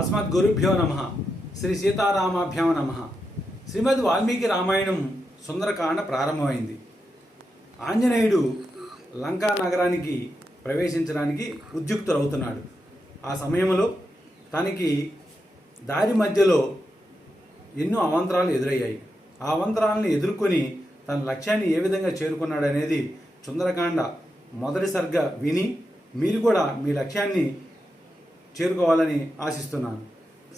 అస్మద్ గురుభ్యో నమః. శ్రీ సీతారామాభ్యాం నమః. శ్రీమద్ వాల్మీకి రామాయణం సుందరకాండ ప్రారంభమైంది. ఆంజనేయుడు లంకా నగరానికి ప్రవేశించడానికి ఉద్యుక్తులవుతున్నాడు. ఆ సమయంలో తనకి దారి మధ్యలో ఎన్నో అవాంతరాలు ఎదురయ్యాయి. ఆ అవాంతరాలను ఎదుర్కొని తన లక్ష్యాన్ని ఏ విధంగా చేరుకున్నాడనేది సుందరకాండ మొదటి సర్గ విని మీరు కూడా మీ లక్ష్యాన్ని చేరుకోవాలని ఆశిస్తున్నాను.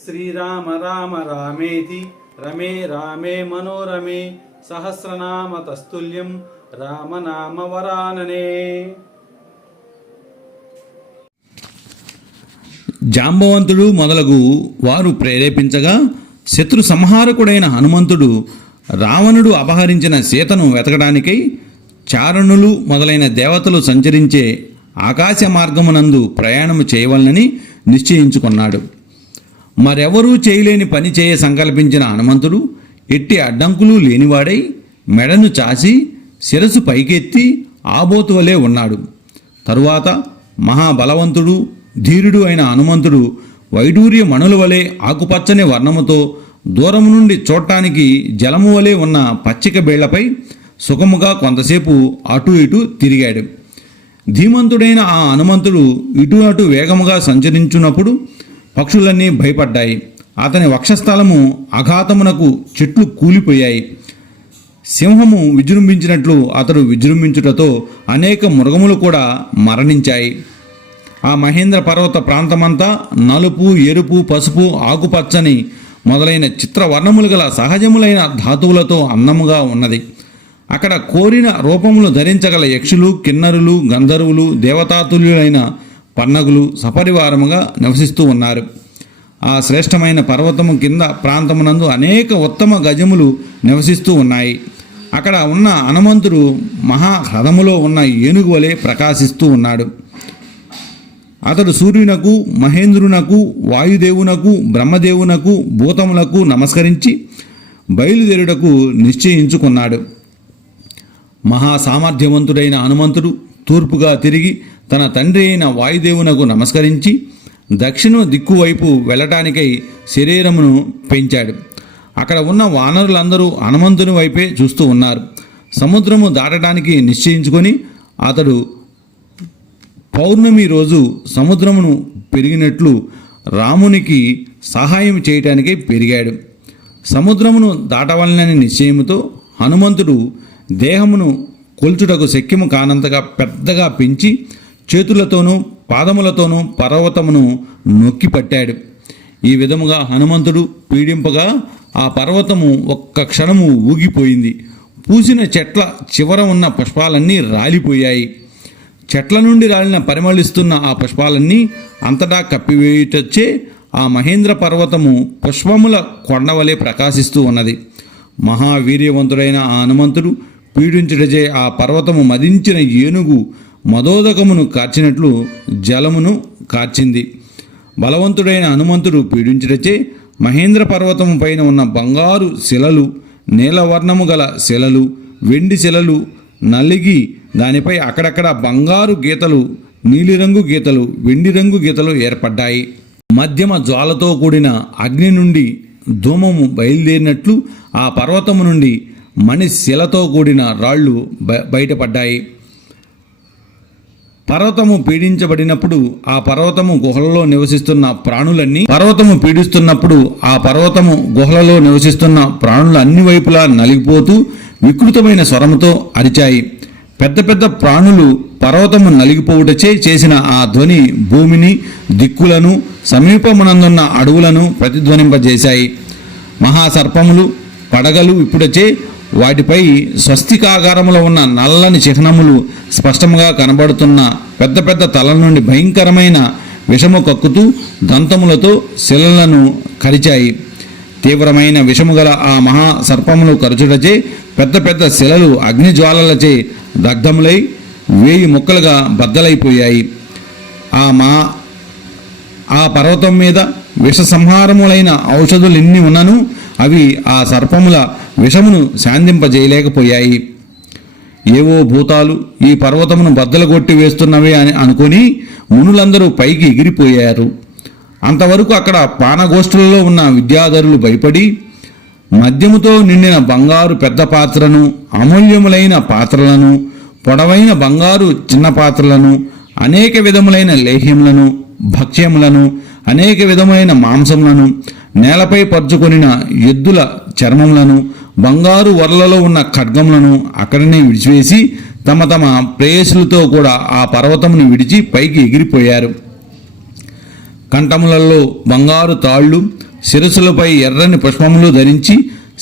శ్రీరామ రామ రామేతి రమే రామే మనోరమే సహస్రనామ తస్తుల్యం రామనామ వరాననే. జాంబవంతుడు మొదలగు వారు ప్రేరేపించగా శత్రు సంహారకుడైన హనుమంతుడు రావణుడు అపహరించిన సీతను వెతకడానికై చారణులు మొదలైన దేవతలు సంచరించే ఆకాశ మార్గమునందు ప్రయాణము చేయవలనని నిశ్చయించుకున్నాడు. మరెవరూ చేయలేని పని చేయ సంకల్పించిన హనుమంతుడు ఎట్టి అడ్డంకులు లేనివాడై మెడను చాచి శిరసు పైకెత్తి ఆబోతు వలె ఉన్నాడు. తరువాత మహాబలవంతుడు ధీరుడు అయిన హనుమంతుడు వైడూర్య మణుల వలె ఆకుపచ్చని వర్ణముతో దూరము నుండి చూడటానికి జలము వలె ఉన్న పచ్చిక బేళ్లపై సుఖముగా కొంతసేపు అటు ఇటు తిరిగాడు. ధీమంతుడైన ఆ హనుమంతుడు ఇటు అటు వేగముగా సంచరించున్నప్పుడు పక్షులన్నీ భయపడ్డాయి. అతని వక్షస్థలము అఘాతమునకు చెట్లు కూలిపోయాయి. సింహము విజృంభించినట్లు అతడు విజృంభించుటతో అనేక మృగములు కూడా మరణించాయి. ఆ మహేంద్ర పర్వత ప్రాంతమంతా నలుపు, ఎరుపు, పసుపు, ఆకుపచ్చని మొదలైన చిత్రవర్ణములు గల సహజములైన ధాతువులతో అందముగా ఉన్నది. అక్కడ కోరిన రూపములు ధరించగల యక్షులు, కిన్నరులు, గంధర్వులు, దేవతాతుల్యులైన పన్నగులు సపరివారముగా నివసిస్తూ ఉన్నారు. ఆ శ్రేష్టమైన పర్వతము కింద ప్రాంతమునందు అనేక ఉత్తమ గజములు నివసిస్తూ ఉన్నాయి. అక్కడ ఉన్న హనుమంతుడు మహాహ్రదములో ఉన్న ఏనుగు వలె ప్రకాశిస్తూ ఉన్నాడు. అతడు సూర్యునకు, మహేంద్రునకు, వాయుదేవునకు, బ్రహ్మదేవునకు, భూతములకు నమస్కరించి బయలుదేరుటకు నిశ్చయించుకున్నాడు. మహాసామర్థ్యవంతుడైన హనుమంతుడు తూర్పుగా తిరిగి తన తండ్రి అయిన వాయుదేవునకు నమస్కరించి దక్షిణ దిక్కు వైపు వెళ్ళటానికై శరీరమును పెంచాడు. అక్కడ ఉన్న వానరులందరూ హనుమంతుని వైపే చూస్తూ ఉన్నారు. సముద్రము దాటడానికి నిశ్చయించుకొని అతడు పౌర్ణమి రోజు సముద్రమును పెరిగినట్లు రామునికి సహాయం చేయటానికై పెరిగాడు. సముద్రమును దాటవలనని నిశ్చయముతో హనుమంతుడు దేహమును కొల్చుటకు శక్యము కానంతగా పెద్దగా పెంచి చేతులతోనూ పాదములతోనూ పర్వతమును నొక్కి పట్టాడు. ఈ విధముగా హనుమంతుడు పీడింపగా ఆ పర్వతము ఒక్క క్షణము ఊగిపోయింది. పూసిన చెట్ల చివర ఉన్న పుష్పాలన్నీ రాలిపోయాయి. చెట్ల నుండి రాలిన పరిమళిస్తున్న ఆ పుష్పాలన్నీ అంతటా కప్పివేయుటచ్చే ఆ మహేంద్ర పర్వతము పుష్పముల కొండవలే ప్రకాశిస్తూ ఉన్నది. మహావీర్యవంతుడైన ఆ హనుమంతుడు పీడించుటచే ఆ పర్వతము మదించిన ఏనుగు మదోదకమును కార్చినట్లు జలమును కార్చింది. బలవంతుడైన హనుమంతుడు పీడించుటచే మహేంద్ర పర్వతము పైన ఉన్న బంగారు శిలలు, నీలవర్ణము గల శిలలు, వెండి శిలలు నలిగి దానిపై అక్కడక్కడ బంగారు గీతలు, నీలిరంగు గీతలు, వెండి రంగు గీతలు ఏర్పడ్డాయి. మధ్యమ జ్వాలతో కూడిన అగ్ని నుండి ధూమము బయలుదేరినట్లు ఆ పర్వతము నుండి మణిశిలతో కూడిన రాళ్ళు బయటపడ్డాయి. పర్వతము పీడించబడినప్పుడు ఆ పర్వతము గుహలలో నివసిస్తున్న ప్రాణులు అన్ని వైపులా నలిగిపోతూ వికృతమైన స్వరముతో అరిచాయి. పెద్ద పెద్ద ప్రాణులు పర్వతము నలిగిపోవుటచే చేసిన ఆ ధ్వని భూమిని, దిక్కులను, సమీపమునందున్న అడవులను ప్రతిధ్వనింపజేశాయి. మహాసర్పములు, పడగలు ఇప్పుడచే వాటిపై స్వస్తికాకారములో ఉన్న నల్లని చిహ్నములు స్పష్టంగా కనబడుతున్న పెద్ద పెద్ద తలల నుండి భయంకరమైన విషము కక్కుతూ దంతములతో శిలలను కరిచాయి. తీవ్రమైన విషము గల ఆ మహాసర్పములు కరచుటచే పెద్ద పెద్ద శిలలు అగ్నిజ్వాలలచే దగ్ధములై 1000 ముక్కలుగా బద్దలైపోయాయి. ఆ పర్వతం మీద విష సంహారములైన ఔషధులెన్ని ఉన్నను అవి ఆ సర్పముల విషమును శాంతింపజేయలేకపోయాయి. ఏవో భూతాలు ఈ పర్వతమును బద్దలగొట్టి వేస్తున్నవే అని అనుకొని మునులందరూ పైకి ఎగిరిపోయారు. అంతవరకు అక్కడ పానగోష్ఠులలో ఉన్న విద్యాధరులు భయపడి మద్యముతో నిండిన బంగారు పెద్ద పాత్రను, అమూల్యములైన పాత్రలను, పొడవైన బంగారు చిన్న పాత్రలను, అనేక విధములైన లేహ్యములను, భక్ష్యములను, అనేక విధములైన మాంసములను, నేలపై పరుచుకొనిన ఎద్దుల చర్మములను, బంగారు వరలలో ఉన్న ఖడ్గములను అక్కడనే విడిచివేసి తమ తమ ప్రేయసులతో కూడా ఆ పర్వతమును విడిచి పైకి ఎగిరిపోయారు. కంఠములలో బంగారు తాళ్ళు, శిరస్సులపై ఎర్రని పుష్పములు ధరించి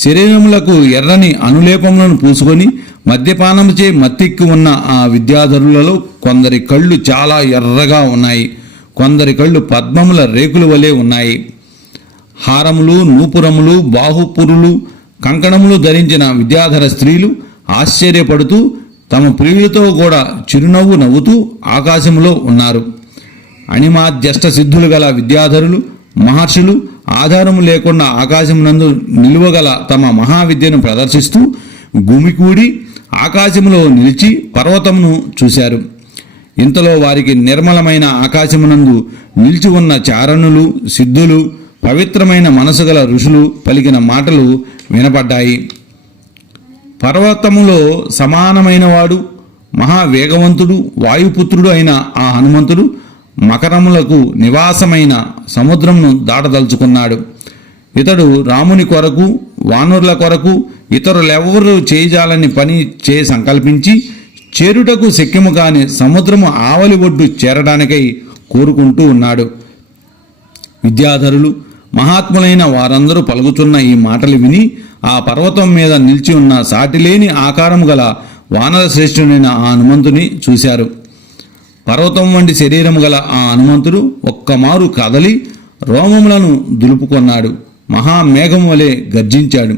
శరీరములకు ఎర్రని అనులేపములను పూసుకొని మద్యపానముచే మత్తెక్కి ఉన్న ఆ విద్యాధరులలో కొందరి కళ్ళు చాలా ఎర్రగా ఉన్నాయి, కొందరి కళ్ళు పద్మముల రేకుల వలె ఉన్నాయి. హారములు, నూపురములు, బాహుపురులు, కంకణములు ధరించిన విద్యాధర స్త్రీలు ఆశ్చర్యపడుతూ తమ ప్రియులతో కూడా చిరునవ్వు నవ్వుతూ ఆకాశములో ఉన్నారు. అణిమాధ్యష్ట సిద్ధులు గల విద్యాధరులు మహర్షులు ఆధారము లేకుండా ఆకాశమునందు నిలువగల తమ మహావిద్యను ప్రదర్శిస్తూ గుమికూడి ఆకాశములో నిలిచి పర్వతమును చూశారు. ఇంతలో వారికి నిర్మలమైన ఆకాశమునందు నిలిచి ఉన్న చారణులు, సిద్ధులు, పవిత్రమైన మనసు గల ఋషులు పలికిన మాటలు వినపడ్డాయి. పర్వతములో సమానమైనవాడు, మహావేగవంతుడు, వాయుపుత్రుడు అయిన ఆ హనుమంతుడు మకరములకు నివాసమైన సముద్రంను దాటదలుచుకున్నాడు. ఇతడు రాముని కొరకు, వానరుల కొరకు ఇతరులెవరూ చేయజాలని పని సంకల్పించి చేరుటకు శక్యము కాని సముద్రము ఆవలి ఒడ్డు చేరడానికై కోరుకుంటూ ఉన్నాడు. విద్యాధరులు మహాత్ములైన వారందరూ పలుకుతున్న ఈ మాటలు విని ఆ పర్వతం మీద నిలిచి ఉన్న సాటిలేని ఆకారము గల వానర శ్రేష్ఠుడైన ఆ హనుమంతుని చూశారు. పర్వతం వంటి శరీరము గల ఆ హనుమంతుడు ఒక్కమారు కదలి రోమములను దులుపుకొన్నాడు. మహామేఘము వలె గర్జించాడు.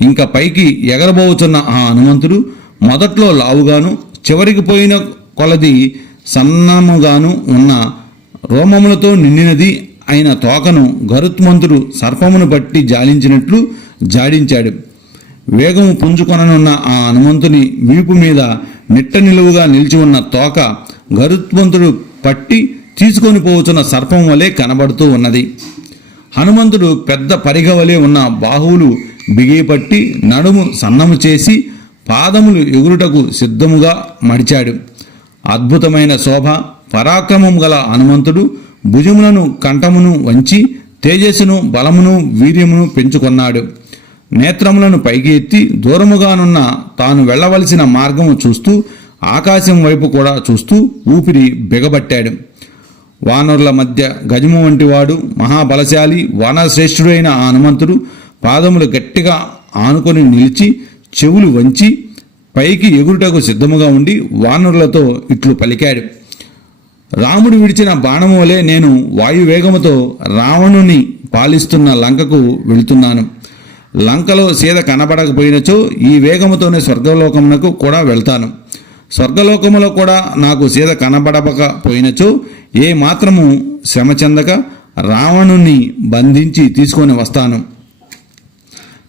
ఇంకా పైకి ఎగరబోచున్న ఆ హనుమంతుడు మొదట్లో లావుగాను, చివరికి పోయిన కొలది సన్నముగాను ఉన్న రోమములతో నిండినది అయిన తోకను గరుత్మంతుడు సర్పమును పట్టి జాలించినట్లు జాడించాడు. వేగము పుంజుకొననున్న ఆ హనుమంతుని వీపు మీద నిట్ట నిలువుగా నిలిచి ఉన్న తోక గరుత్మంతుడు పట్టి తీసుకొని పోతున్న సర్పం వలె కనబడుతూ ఉన్నది. హనుమంతుడు పెద్ద పరిగ వలె ఉన్న బాహువులు బిగిపట్టి నడుము సన్నము చేసి పాదములు ఎగురుటకు సిద్ధముగా మడిచాడు. అద్భుతమైన శోభ పరాక్రమం గల హనుమంతుడు భుజములను కంఠమును వంచి తేజస్సును, బలమును, వీర్యమును పెంచుకొన్నాడు. నేత్రములను పైకి ఎత్తి దూరముగానున్న తాను వెళ్ళవలసిన మార్గము చూస్తూ ఆకాశం వైపు కూడా చూస్తూ ఊపిరి బిగబట్టాడు. వానరుల మధ్య గజము వంటివాడు, మహాబలశాలి, వానరశ్రేష్ఠుడైన ఆ హనుమంతుడు పాదములు గట్టిగా ఆనుకొని నిలిచి చెవులు వంచి పైకి ఎగురుటకు సిద్ధముగా ఉండి వానరులతో ఇట్లు పలికాడు. రాముడు విడిచిన బాణము వలె నేను వాయువేగముతో రావణుని పాలిస్తున్న లంకకు వెళుతున్నాను. లంకలో సీత కనబడకపోయినచో ఈ వేగముతోనే స్వర్గలోకమునకు కూడా వెళ్తాను. స్వర్గలోకములో కూడా నాకు సీత కనబడకపోయినచో ఏ మాత్రము శ్రమ చెందక రావణుని బంధించి తీసుకొని వస్తాను.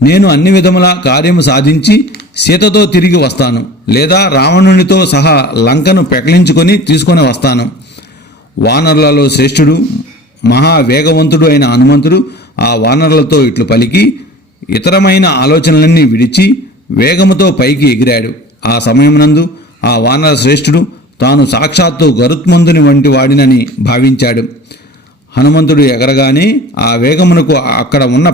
నేను అన్ని విధముల కార్యము సాధించి సీతతో తిరిగి వస్తాను, లేదా రావణునితో సహా లంకను పెకలించుకొని తీసుకొని వస్తాను. వానరులలో శ్రేష్ఠుడు, మహావేగవంతుడు అయిన హనుమంతుడు ఆ వానరులతో ఇట్లు పలికి ఇతరమైన ఆలోచనలన్నీ విడిచి వేగముతో పైకి ఎగిరాడు. ఆ సమయమునందు ఆ వానర శ్రేష్ఠుడు తాను సాక్షాత్తు గరుత్మంతుని వంటి వాడినని భావించాడు. హనుమంతుడు ఎగరగానే ఆ వేగమునకు అక్కడ ఉన్న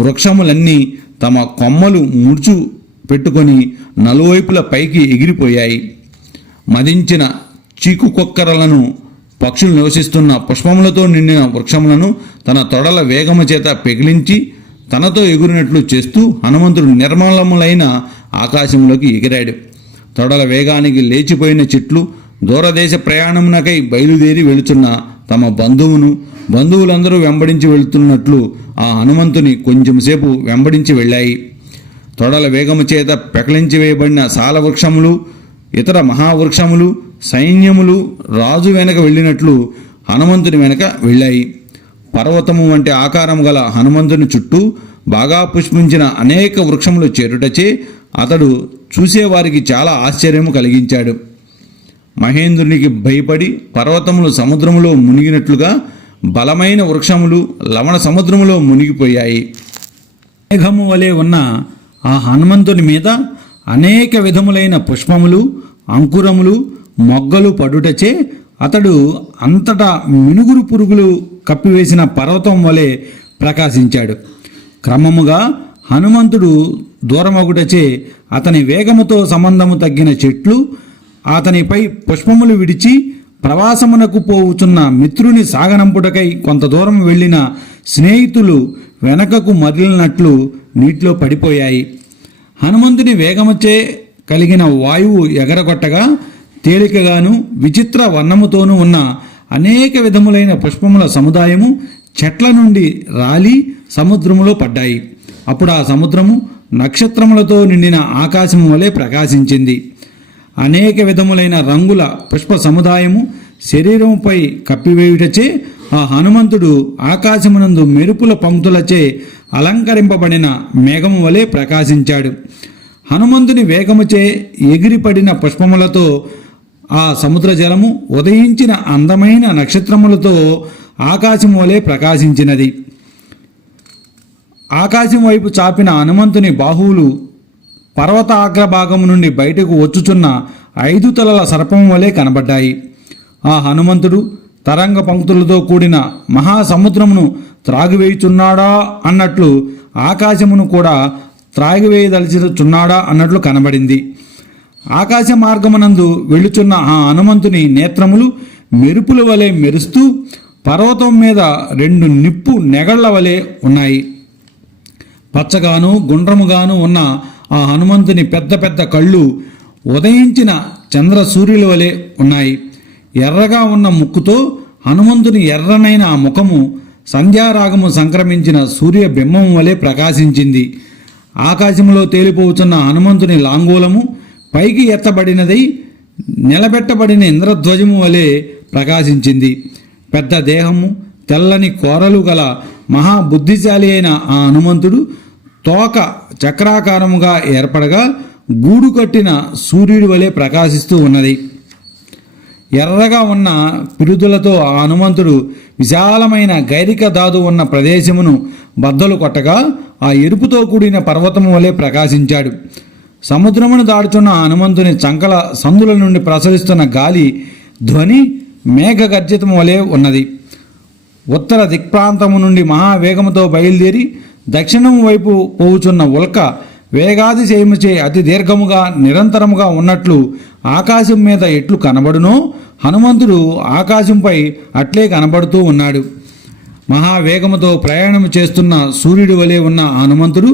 వృక్షములన్నీ తమ కొమ్మలు ముడుచు పెట్టుకొని నలువైపుల పైకి ఎగిరిపోయాయి. మదించిన చీకుకొక్కరలను, పక్షులు నివసిస్తున్న పుష్పములతో నిండిన వృక్షములను తన తొడల వేగము చేత పెగిలించి తనతో ఎగురినట్లు చేస్తూ హనుమంతుడు నిర్మలములైన ఆకాశంలోకి ఎగిరాడు. తొడల వేగానికి లేచిపోయిన చెట్లు దూరదేశ ప్రయాణమునకై బయలుదేరి వెళుతున్న తమ బంధువులందరూ వెంబడించి వెళుతున్నట్లు ఆ హనుమంతుని కొంచెంసేపు వెంబడించి వెళ్ళాయి. తొడల వేగము చేత పెకలించి వేయబడిన సాలవృక్షములు, ఇతర మహావృక్షములు, సైన్యములు రాజు వెనక వెళ్ళినట్లు హనుమంతుని వెనక వెళ్ళాయి. పర్వతము వంటి ఆకారం గల హనుమంతుని చుట్టూ బాగా పుష్పించిన అనేక వృక్షములు చేరుటచే అతడు చూసేవారికి చాలా ఆశ్చర్యము కలిగించాడు. మహేంద్రునికి భయపడి పర్వతములు సముద్రములో మునిగినట్లుగా బలమైన వృక్షములు లవణ సముద్రములో మునిగిపోయాయి. మేఘము వలె ఉన్న ఆ హనుమంతుని మీద అనేక విధములైన పుష్పములు, అంకురములు, మొగ్గలు పడుటచే అతడు అంతటా మినుగురు పురుగులు కప్పివేసిన పర్వతం వలె ప్రకాశించాడు. క్రమముగా హనుమంతుడు దూరమగుటచే అతని వేగముతో సంబంధము తగ్గిన చెట్లు, అతనిపై పుష్పములు విడిచి ప్రవాసమునకు పోవుచున్న మిత్రుని సాగనంపుటకై కొంత దూరం వెళ్ళిన స్నేహితులు వెనకకు మరలినట్లు నీటిలో పడిపోయాయి. హనుమంతుని వేగముచే కలిగిన వాయువు ఎగరగొట్టగా తేలికగాను విచిత్ర వర్ణముతోనూ ఉన్న అనేక విధములైన పుష్పముల సముదాయము చెట్ల నుండి రాలి సముద్రములో పడ్డాయి. అప్పుడు ఆ సముద్రము నక్షత్రములతో నిండిన ఆకాశము వలె ప్రకాశించింది. అనేక విధములైన రంగుల పుష్ప సముదాయము శరీరముపై కప్పివేయుటచే ఆ హనుమంతుడు ఆకాశమునందు మెరుపుల పంక్తులచే అలంకరింపబడిన మేఘము వలె ప్రకాశించాడు. హనుమంతుని వేగముచే ఎగిరిపడిన పుష్పములతో ఆ సముద్ర జలము ఉదయించిన అందమైన నక్షత్రములతో ఆకాశము వలె ప్రకాశించినది. ఆకాశం వైపు చాపిన హనుమంతుని బాహువులు పర్వత అగ్రభాగము నుండి బయటకు వచ్చుచున్న 5 తలల సర్పం వలె కనబడ్డాయి. ఆ హనుమంతుడు తరంగ పంక్తులతో కూడిన మహాసముద్రమును త్రాగివేయుచున్నాడా అన్నట్లు, ఆకాశమును కూడా త్రాగివేయదలిచుచున్నాడా అన్నట్లు కనబడింది. ఆకాశ మార్గమునందు వెళ్ళుచున్న ఆ హనుమంతుని నేత్రములు మెరుపుల వలె మెరుస్తూ పర్వతం మీద 2 నిప్పు నెగళ్ల వలె ఉన్నాయి. పచ్చగాను గుండ్రముగాను ఉన్న ఆ హనుమంతుని పెద్ద పెద్ద కళ్ళు ఉదయించిన చంద్ర సూర్యుల వలె ఉన్నాయి. ఎర్రగా ఉన్న ముక్కుతో హనుమంతుని ఎర్రనైన ఆ ముఖము సంధ్యారాగము సంక్రమించిన సూర్య బింబం వలె ప్రకాశించింది. ఆకాశంలో తేలిపోతున్న హనుమంతుని లాంగూలము పైకి ఎత్తబడినదై నిలబెట్టబడిన ఇంద్రధ్వజము వలె ప్రకాశించింది. పెద్ద దేహము, తెల్లని కోరలు గల మహాబుద్ధిశాలి అయిన ఆ హనుమంతుడు తోక చక్రాకారముగా ఏర్పడగా గూడు కట్టిన సూర్యుడి వలె ప్రకాశిస్తూ ఉన్నది. ఎర్రగా ఉన్న పిరుదులతో ఆ హనుమంతుడు విశాలమైన గైరిక దాదు ఉన్న ప్రదేశమును బద్దలు కొట్టగా ఆ ఎరుపుతో కూడిన పర్వతము వలె ప్రకాశించాడు. సముద్రమును దాడుచున్న హనుమంతుని చంకల సందుల నుండి ప్రసరిస్తున్న గాలి ధ్వని మేఘగర్జితము వలె ఉన్నది. ఉత్తర దిక్ప్రాంతము నుండి మహావేగముతో బయలుదేరి దక్షిణం వైపు పోవుచున్న ఉల్క వేగాతిశయముచే అతి దీర్ఘముగా నిరంతరముగా ఉన్నట్లు ఆకాశం మీద ఎట్లు కనబడునో హనుమంతుడు ఆకాశంపై అట్లే కనబడుతూ ఉన్నాడు. మహావేగముతో ప్రయాణం చేస్తున్న సూర్యుడి వలె ఉన్న హనుమంతుడు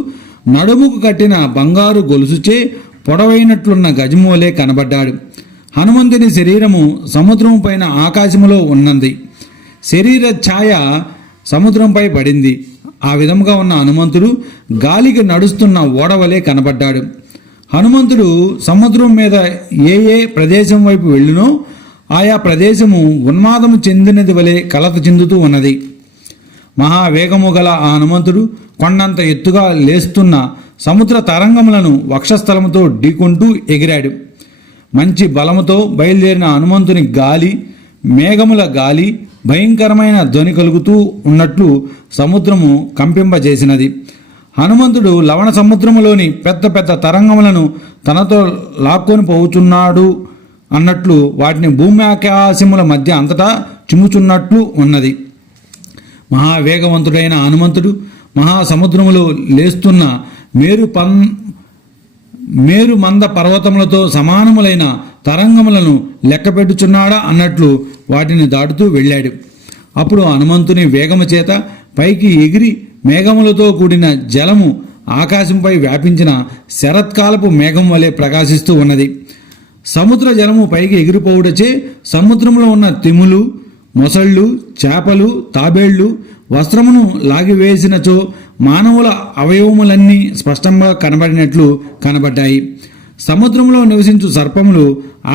నడుముకు కట్టిన బంగారు గొలుసుచే పొడవైనట్లున్న గజము వలె కనబడ్డాడు. హనుమంతుని శరీరము సముద్రం పైన ఆకాశములో ఉన్నది. శరీర ఛాయ సముద్రంపై పడింది. ఆ విధముగా ఉన్న హనుమంతుడు గాలికి నడుస్తున్న ఓడవలే కనబడ్డాడు. హనుమంతుడు సముద్రం మీద ఏ ప్రదేశం వైపు వెళ్ళునో ఆయా ప్రదేశము ఉన్మాదము చెందినది వలె కలత చెందుతూ ఉన్నది. మహావేగము గల ఆ హనుమంతుడు కొండంత ఎత్తుగా లేస్తున్న సముద్ర తరంగములను వక్షస్థలముతో ఢీకొంటూ ఎగిరాడు. మంచి బలముతో బయలుదేరిన హనుమంతుని గాలి, మేఘముల గాలి భయంకరమైన ధ్వని కలుగుతూ ఉన్నట్లు సముద్రము కంపింపజేసినది. హనుమంతుడు లవణ సముద్రములోని పెద్ద పెద్ద తరంగములను తనతో లాక్కొని పోవుచున్నాడు అన్నట్లు వాటిని భూమి ఆకాశముల మధ్య అంతటా చిమ్ముచున్నట్లు ఉన్నది. మహావేగవంతుడైన హనుమంతుడు మహాసముద్రములో లేస్తున్న మేరు మంద పర్వతములతో సమానములైన తరంగములను లెక్కపెట్టుచున్నాడా అన్నట్లు వాటిని దాటుతూ వెళ్ళాడు. అప్పుడు హనుమంతుని వేగము చేత పైకి ఎగిరి మేఘములతో కూడిన జలము ఆకాశంపై వ్యాపించిన శరత్కాలపు మేఘం వలె ప్రకాశిస్తూ ఉన్నది. సముద్ర జలము పైకి ఎగిరిపోవుటచే సముద్రంలో ఉన్న తెములు, మొసళ్ళు, చేపలు, తాబేళ్లు వస్త్రమును లాగివేసినచో మానవుల అవయవములన్నీ స్పష్టంగా కనబడినట్లు కనబడ్డాయి. సముద్రంలో నివసించు సర్పములు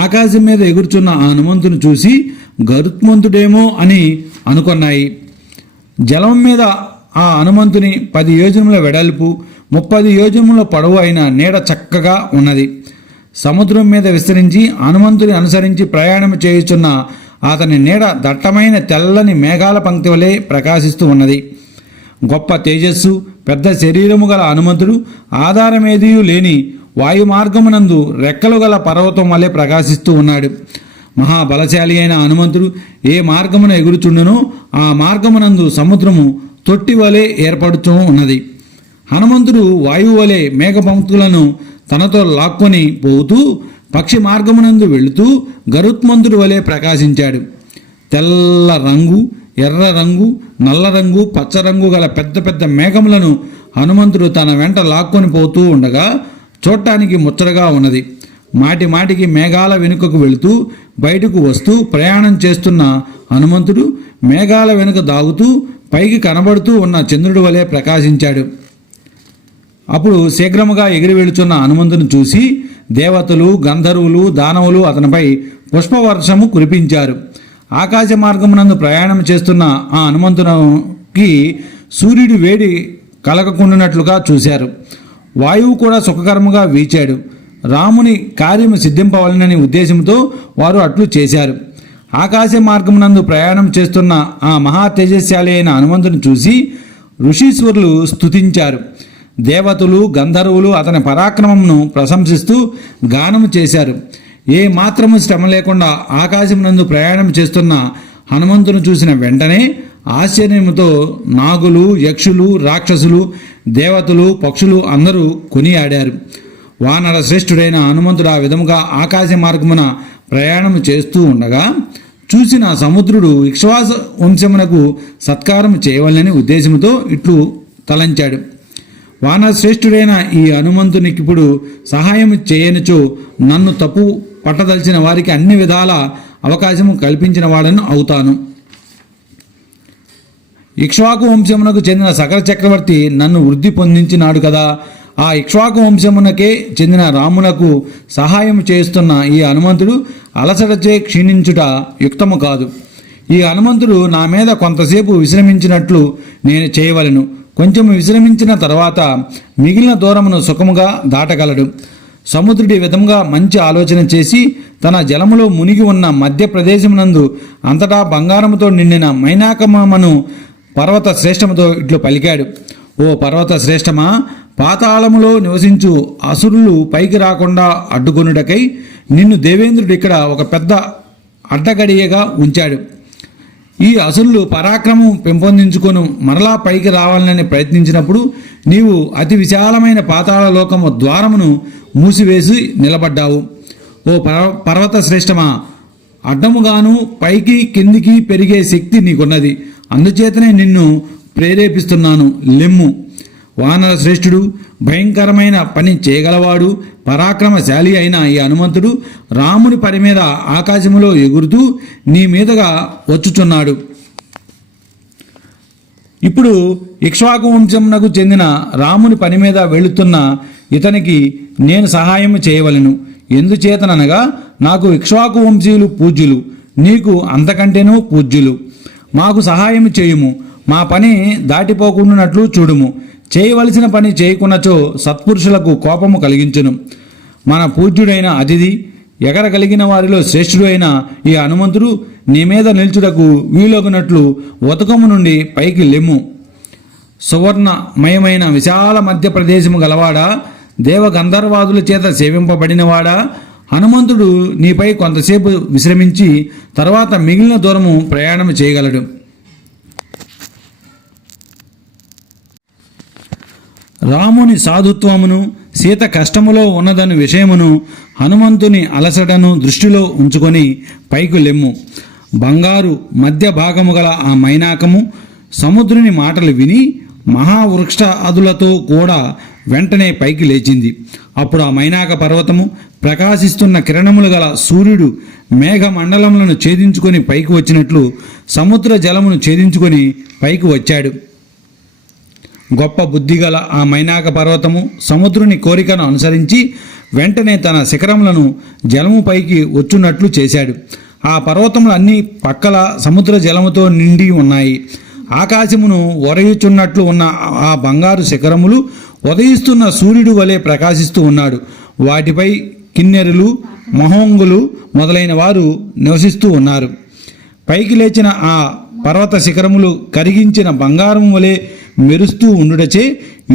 ఆకాశం మీద ఎగురుచున్న ఆ హనుమంతుని చూసి గరుత్మంతుడేమో అని అనుకున్నాయి. జలం మీద ఆ హనుమంతుని 10 యోజనముల వెడల్పు 30 యోజనముల పొడవు అయిన నీడ చక్కగా ఉన్నది. సముద్రం మీద విస్తరించి హనుమంతుని అనుసరించి ప్రయాణం చేయుచున్న అతని నీడ దట్టమైన తెల్లని మేఘాల పంక్తి వలె ప్రకాశిస్తూ ఉన్నది. గొప్ప తేజస్సు, పెద్ద శరీరము గల హనుమంతుడు ఆధారమేదియూ లేని వాయు మార్గమునందు రెక్కలు గల పర్వతం వలె ప్రకాశిస్తూ ఉన్నాడు. మహాబలశాలి అయిన హనుమంతుడు ఏ మార్గమున ఎగురుచుండునో ఆ మార్గమునందు సముద్రము తొట్టి వలె ఏర్పడుతూ ఉన్నది. హనుమంతుడు వాయువు వలె మేఘపంక్తులను తనతో లాక్కొని పోతూ పక్షి మార్గమునందు వెళుతూ గరుత్మంతుడి వలె ప్రకాశించాడు. తెల్ల రంగు, ఎర్ర రంగు, నల్ల రంగు, పచ్చ రంగు గల పెద్ద పెద్ద మేఘములను హనుమంతుడు తన వెంట లాక్కొని పోతూ ఉండగా చూడటానికి ముచ్చటగా ఉన్నది. మాటి మాటికి మేఘాల వెనుకకు వెళుతూ బయటకు వస్తూ ప్రయాణం చేస్తున్న హనుమంతుడు మేఘాల వెనుక దాగుతూ పైకి కనబడుతూ ఉన్న చంద్రుడి వలె ప్రకాశించాడు. అప్పుడు శీఘ్రముగా ఎగిరి వెళుచున్న హనుమంతుని చూసి దేవతలు, గంధర్వులు, దానవులు అతనిపై పుష్పవర్షము కురిపించారు. ఆకాశ మార్గమునందు ప్రయాణం చేస్తున్న ఆ హనుమంతునికి సూర్యుడి వేడి కలగకుండానట్లుగా చూశారు. వాయువు కూడా సుఖకరముగా వీచాడు. రాముని కార్యము సిద్ధింపవలనని ఉద్దేశంతో వారు అట్లు చేశారు. ఆకాశ మార్గమునందు ప్రయాణం చేస్తున్న ఆ మహా తేజస్శాలి అయిన హనుమంతుని చూసి ఋషీశ్వరులు స్తుతించారు. దేవతలు, గంధర్వులు అతని పరాక్రమమును ప్రశంసిస్తూ గానము చేశారు. ఏ మాత్రము శ్రమ లేకుండా ఆకాశమునందు ప్రయాణం చేస్తున్న హనుమంతును చూసిన వెంటనే ఆశ్చర్యముతో నాగులు, యక్షులు, రాక్షసులు, దేవతలు, పక్షులు అందరూ కొనియాడారు. వానర శ్రేష్ఠుడైన హనుమంతుడు ఆ విధముగా ఆకాశ మార్గమున ప్రయాణం చేస్తూ ఉండగా చూసిన సముద్రుడు ఇక్ష్వాకు వంశమునకు సత్కారం చేయవలనని ఉద్దేశంతో ఇట్లు తలంచాడు. వానర శ్రేష్ఠుడైన ఈ హనుమంతునికిప్పుడు సహాయం చేయనిచో నన్ను తప్పు పట్టదలిచిన వారికి అన్ని విధాల అవకాశము కల్పించిన వాడను అవుతాను. ఇక్ష్వాకు వంశమునకు చెందిన సకల చక్రవర్తి నన్ను వృద్ధి పొందించినాడు కదా. ఆ ఇక్ష్వాకు వంశమునకే చెందిన రామునకు సహాయం చేస్తున్న ఈ హనుమంతుడు అలసటచే క్షీణించుట యుక్తము కాదు. ఈ హనుమంతుడు నా మీద కొంతసేపు విశ్రమించినట్లు నేను చేయవలెను. కొంచెం విశ్రమించిన తర్వాత మిగిలిన దూరమును సుఖముగా దాటగలడు. సముద్రుడి విధంగా మంచి ఆలోచన చేసి తన జలములో మునిగి ఉన్న మధ్య ప్రదేశమునందు అంతటా బంగారముతో నిండిన మైనాకమను పర్వత శ్రేష్టముతో ఇట్లు పలికాడు. ఓ పర్వత శ్రేష్టమా, పాతాళములో నివసించు అసురులు పైకి రాకుండా అడ్డుకొనుటకై నిన్ను దేవేంద్రుడు ఇక్కడ ఒక పెద్ద అడ్డగడియగా ఉంచాడు. ఈ అసురులు పరాక్రమం పెంపొందించుకొని మరలా పైకి రావాలని ప్రయత్నించినప్పుడు నీవు అతి విశాలమైన పాతాళ లోకము ద్వారమును మూసివేసి నిలబడ్డావు. ఓ పర్వత శ్రేష్టమా, అడ్డముగాను పైకి కిందికి పెరిగే శక్తి నీకున్నది. అందుచేతనే నిన్ను ప్రేరేపిస్తున్నాను, లెమ్ము. వానర శ్రేష్ఠుడు, భయంకరమైన పని చేయగలవాడు, పరాక్రమశాలి అయిన ఈ హనుమంతుడు రాముని పని మీద ఆకాశములో ఎగురుతూ నీ మీదగా వచ్చుచున్నాడు. ఇప్పుడు ఇక్ష్వాకు వంశమునకు చెందిన రాముని పని మీద వెళుతున్న ఇతనికి నేను సహాయం చేయవలెను. ఎందుచేతననగా నాకు ఇక్ష్వాకు వంశీయులు పూజ్యులు, నీకు అంతకంటేనూ పూజ్యులు. మాకు సహాయం చేయుము, మా పని దాటిపోకుండానట్లు చూడుము. చేయవలసిన పని చేయకున్నచో సత్పురుషులకు కోపము కలిగించును. మన పూజ్యుడైన అతిథి, ఎగరగలిగిన వారిలో శ్రేష్ఠుడు అయిన ఈ హనుమంతుడు నీ మీద నిల్చుటకు వీలొగినట్లు ఉతకము నుండి పైకి లెమ్ము. సువర్ణమయమైన విశాల మధ్య ప్రదేశము గలవాడా, దేవ గంధర్వాదుల చేత సేవింపబడినవాడా, హనుమంతుడు నీపై కొంతసేపు విశ్రమించి తర్వాత మిగిలిన దూరము ప్రయాణం చేయగలడు. రాముని సాధుత్వమును, సీత కష్టములో ఉన్నదని విషయమును, హనుమంతుని అలసటను దృష్టిలో ఉంచుకొని పైకి లెమ్ము. బంగారు మధ్య భాగము గల ఆ మైనాకము సముద్రుని మాటలు విని మహావృక్ష అదులతో కూడా వెంటనే పైకి లేచింది. అప్పుడు ఆ మైనాక పర్వతము ప్రకాశిస్తున్న కిరణములు గల సూర్యుడు మేఘ మండలములను ఛేదించుకొని పైకి వచ్చినట్లు సముద్ర జలమును ఛేదించుకొని పైకి వచ్చాడు. గొప్ప బుద్ధిగల ఆ మైనాక పర్వతము సముద్రుని కోరికను అనుసరించి వెంటనే తన శిఖరములను జలము పైకి వచ్చున్నట్లు చేశాడు. ఆ పర్వతములన్నీ పక్కల సముద్ర జలముతో నిండి ఉన్నాయి. ఆకాశమును ఒరయుచున్నట్లు ఉన్న ఆ బంగారు శిఖరములు ఉదయిస్తున్న సూర్యుడు వలె ప్రకాశిస్తూ ఉన్నాడు. వాటిపై కిన్నెరులు, మహోంగులు మొదలైన వారు నివసిస్తూ ఉన్నారు. పైకి లేచిన ఆ పర్వత శిఖరములు కరిగించిన బంగారం వలె మెరుస్తూ ఉండుటచే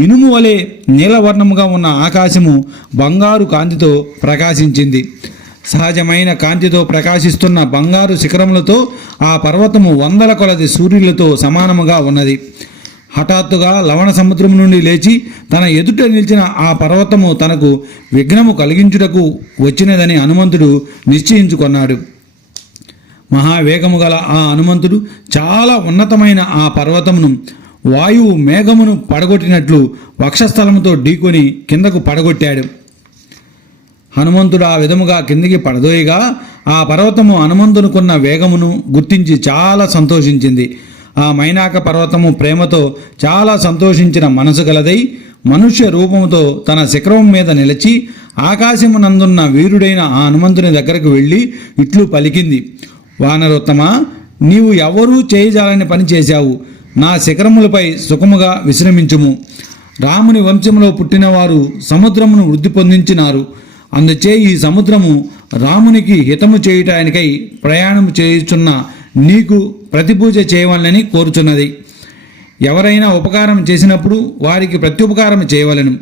ఇనుము వలె నీలవర్ణముగా ఉన్న ఆకాశము బంగారు కాంతితో ప్రకాశించింది. సహజమైన కాంతితో ప్రకాశిస్తున్న బంగారు శిఖరములతో ఆ పర్వతము వందల కొలది సూర్యులతో సమానముగా ఉన్నది. హఠాత్తుగా లవణ సముద్రం నుండి లేచి తన ఎదుట నిలిచిన ఆ పర్వతము తనకు విఘ్నము కలిగించుటకు వచ్చినదని హనుమంతుడు నిశ్చయించుకున్నాడు. మహావేగము గల ఆ హనుమంతుడు చాలా ఉన్నతమైన ఆ పర్వతమును వాయువు మేఘమును పడగొట్టినట్లు వక్షస్థలముతో ఢీకొని కిందకు పడగొట్టాడు. హనుమంతుడు ఆ విధముగా కిందికి పడదోయగా ఆ పర్వతము హనుమంతునుకున్న వేగమును గుర్తించి చాలా సంతోషించింది. ఆ మైనాక పర్వతము ప్రేమతో చాలా సంతోషించిన మనసు గలదై మనుష్య రూపముతో తన శిఖరం మీద నిలిచి ఆకాశమునందున్న వీరుడైన ఆ హనుమంతుని దగ్గరకు వెళ్ళి ఇట్లు పలికింది: వానరోత్తమా, నీవు ఎవరూ చేయజాలని పని చేశావు. నా శిఖరములపై సుఖముగా విశ్రమించుము. రాముని వంశంలో పుట్టినవారు సముద్రమును వృద్ధి పొందించినారు. అందుచే ఈ సముద్రము రామునికి హితము చేయుటానికై ప్రయాణము చేయుచున్న నీకు ప్రతిపూజ చేయవలనని కోరుచున్నది. ఎవరైనా ఉపకారం చేసినప్పుడు వారికి ప్రత్యుపకారం చేయవలెను.